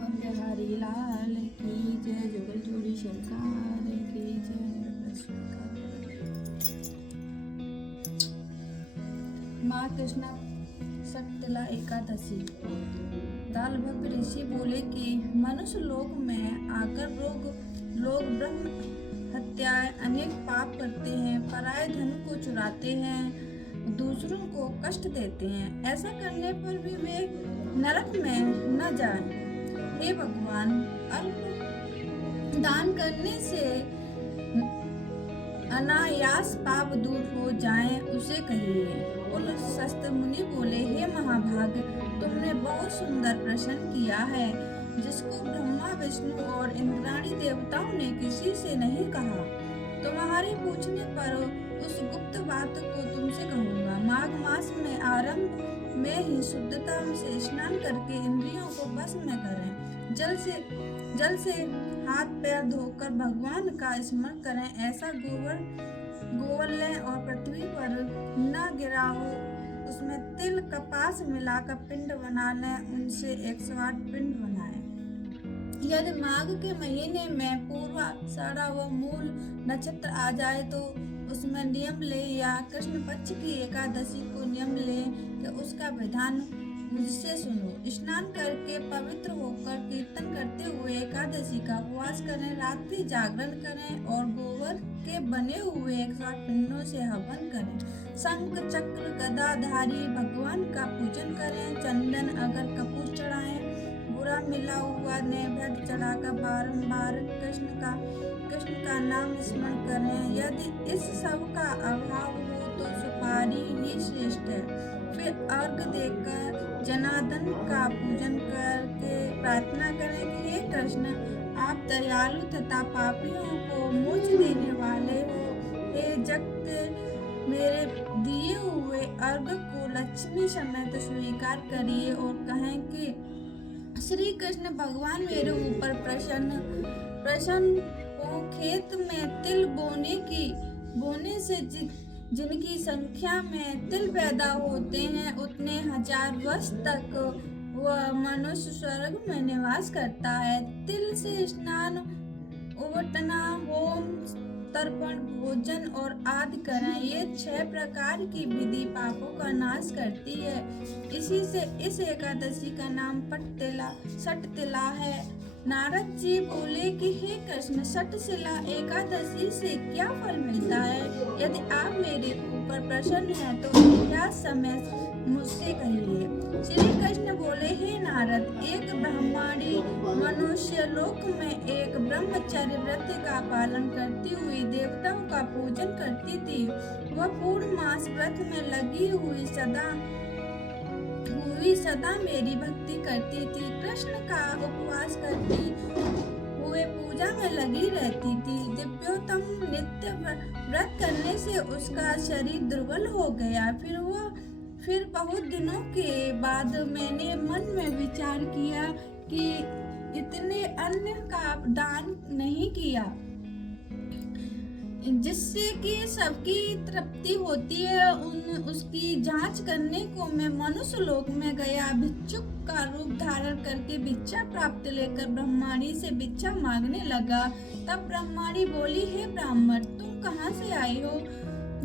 वृंदावन बिहारी लाल की जय। जुगल जोड़ी सरकार की जय। माँ कृष्णा सटतिला एकादशी। दालभक्त ऋषि बोले कि मनुष्य लोक में आकर लोग ब्रह्म हत्याएं अनेक पाप करते हैं, पराये धन को चुराते हैं, दूसरों को कष्ट देते हैं। ऐसा करने पर भी वे नरक में न जाएं। हे भगवान, अल्प दान करने से अनायास पाप दूर हो जाएं, उसे कहिए। उलस्त मुनि बोले, हे महाभाग, तुमने बहुत सुंदर प्रश्न किया है, जिसको ब्रह्मा विष्णु और इंद्राणी देवताओं ने किसी से नहीं कहा। तुम्हारे पूछने पर उस गुप्त बात को तुमसे कहूँगा। माघ मास में आरंभ में ही शुद्धता से स्नान करके इंद्रियों को वश में करें। जल से हाथ पैर धोकर भगवान का स्मरण करें। ऐसा गोबर लें और पृथ्वी पर न गिरा हो, उसमें तिल कपास मिलाकर पिंड बना लें। उनसे 108 पिंड बनाएं। यदि माघ के महीने में पूर्वाषाढ़ व मूल नक्षत्र आ जाए तो उसमें नियम ले, या कृष्ण पक्ष की एकादशी को नियम ले कि उसका विधान मुझसे सुनो। स्नान करके पवित्र होकर कीर्तन करते हुए एकादशी का उपवास करें, रात्रि जागरण करें और गोबर के बने हुए 108 पिंडों से हवन करें। शंख चक्र गदाधारी भगवान का पूजन करें। चंदन अगर कपूर चढ़ाएं, बुरा मिला हुआ नैवेद्य चढ़ाकर बारंबार कृष्ण का नाम स्मरण करें। यदि इस सब का अभाव हो तो सुपारी ही श्रेष्ठ है। फिर अर्घ देकर जनार्दन का पूजन करके प्रार्थना करें कि हे कृष्ण, आप दयालु तथा पापियों को मोक्ष देने वाले हो। हे जगत, मेरे दिए हुए अर्घ को लक्ष्मी समेत स्वीकार करिए और कहें कि श्री कृष्ण भगवान मेरे ऊपर प्रसन्न हो। खेत में तिल बोने से जिनकी संख्या में तिल पैदा होते हैं, उतने 1000 वर्ष तक वह मनुष्य स्वर्ग में निवास करता है। तिल से स्नान, उबटना, होम, तर्पण, भोजन और आदि करें। ये 6 प्रकार की विधि पापों का नाश करती है। इसी से इस एकादशी का नाम सटतिला है। नारद जी बोले कि हे कृष्ण, सटशिला एकादशी से क्या फल मिलता है? यदि आप मेरे ऊपर प्रसन्न हैं तो यह समय मुझसे कहिए। श्री कृष्ण बोले, हे नारद, एक ब्राह्मणी मनुष्य लोक में एक ब्रह्मचर्य व्रत का पालन करती हुई देवताओं का पूजन करती थी। वह पूर्णमास व्रत में लगी हुई सदा मेरी भक्ति करती थी। कृष्ण का उपवास करती हुए पूजा में लगी रहती थी। दिव्योत्तम नित्य व्रत करने से उसका शरीर दुर्बल हो गया। फिर बहुत दिनों के बाद मैंने मन में विचार किया कि इतने अन्न का दान नहीं किया जिससे कि सबकी तृप्ति होती है। उसकी जांच करने को मैं मनुष्य लोक में गया। भिक्षुक का रूप धारण करके भिक्षा प्राप्त लेकर ब्रह्माणी से भिक्षा मांगने लगा। तब ब्रह्माणी बोली, हे ब्राह्मण, तुम कहाँ से आई हो?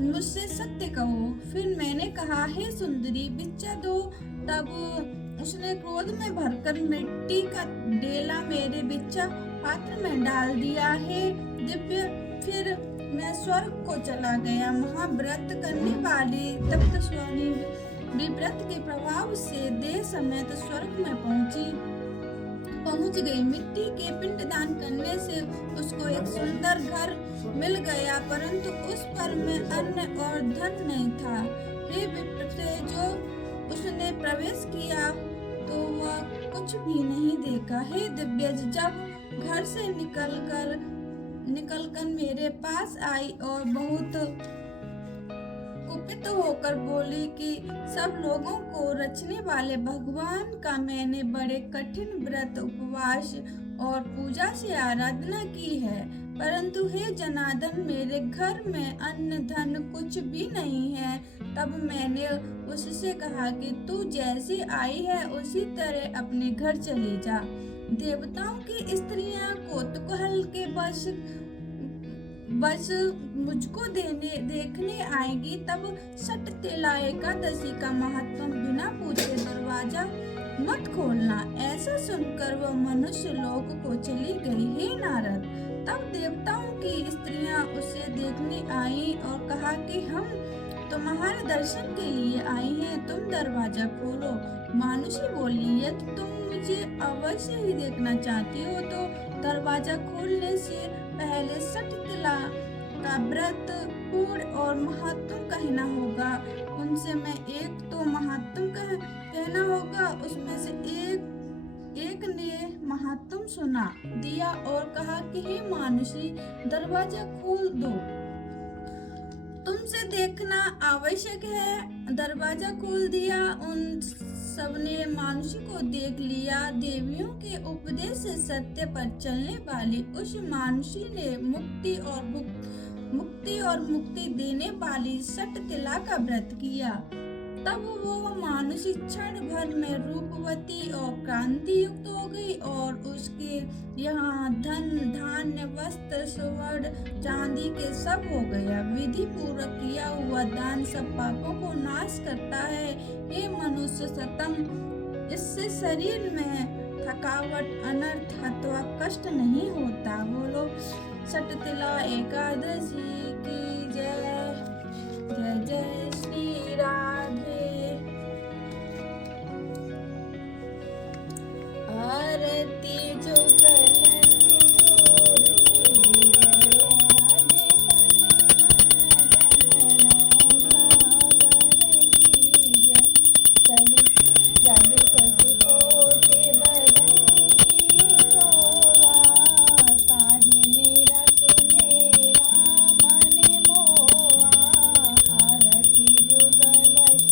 मुझसे सत्य कहो। फिर मैंने कहा, हे सुंदरी, भिक्षा दो। तब उसने क्रोध में भरकर मिट्टी का डेला मेरे भिक्षा पात्र में डाल दिया। हे दिव्य, फिर मैं स्वर्ग को चला गया। महाव्रत करने वाली तप्त स्वामी विव्रत के प्रभाव से देह समेत स्वर्ग में पहुंच गई। मिट्टी के पिंड दान करने से उसको एक सुंदर घर मिल गया, परंतु उस पर में अन्न और धन नहीं था। हे विप्र, से जो उसने प्रवेश किया तो वह कुछ भी नहीं देखा। हे दिव्यज, जब घर से निकलकर मेरे पास आई और बहुत कुपित होकर बोली कि सब लोगों को रचने वाले भगवान का मैंने बड़े कठिन व्रत, उपवास और पूजा से आराधना की है, परंतु हे जनार्दन, मेरे घर में अन्न धन कुछ भी नहीं है। तब मैंने उससे कहा कि तू जैसी आई है उसी तरह अपने घर चली जा। देवताओं की स्त्रियां कौतूहल के बस मुझको देखने आएगी। तब सटतिला एकादशी का महत्व बिना पूछे दरवाजा मत खोलना। ऐसा सुनकर वह मनुष्य लोक को चली गई। हे नारद, तब देवताओं की स्त्रियां उसे देखने आई और कहा कि हम तुम्हारे दर्शन के लिए आई हैं, तुम दरवाजा खोलो। मानुषी बोली, यदि तुम मुझे अवश्य ही देखना चाहती हो तो दरवाजा खोलने से पहले सटतिला का व्रत पूर्ण और महत्व कहना होगा। उनसे मैं एक तो महत्व कहना होगा। उसमें से एक ने महत्व सुना दिया और कहा कि हे मानुषी, दरवाजा खोल दो, तुमसे देखना आवश्यक है। दरवाजा खोल दिया। उन सबने मानुषी को देख लिया। देवियों के उपदेश से सत्य पर चलने वाली उस मानुषी ने मुक्ति और मुक्ति देने वाली सटतिला का व्रत किया। तब वो मानुषी क्षण भर में रूपवती और कांति युक्त हो गई और उसके यहाँ धन धान्य वस्त्र सुवर्ण चांदी के सब हो गया। विधि पूर्वक किया हुआ दान सब पापों को नाश करता है। हे मनुष्य सतम, इससे शरीर में थकावट अनर्थ अथवा कष्ट नहीं होता। बोलो सटतिला एकादशी की जय। जय जय श्री राधे। आरती जो कलश जोड़ की जय, राधे तन मन धन जग कोटि बदन की शोभा, ताहि मेरा सुमेरा मन मोहा। आरती जो कलश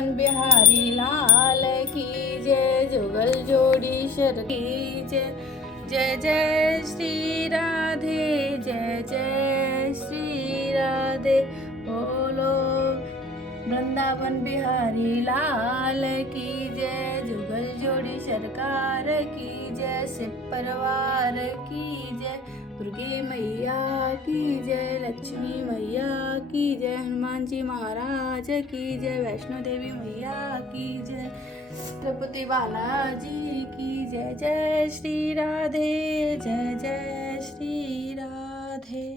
वृंदावन बिहारी लाल की जय, जुगल जोड़ीश्वर की जय। जय जय श्री राधे, जय जय श्री राधे। बोलो वृंदावन बिहारी लाल की जय, जुगल जोड़ी सरकार की जय, शिव परिवार की जय, दुर्गे मैया की जय, लक्ष्मी मैया की जय, हनुमान जी महाराज की जय, वैष्णो देवी मैया की जय, तिरुपति बालाजी की जय। जय श्री राधे, जय जय श्री राधे।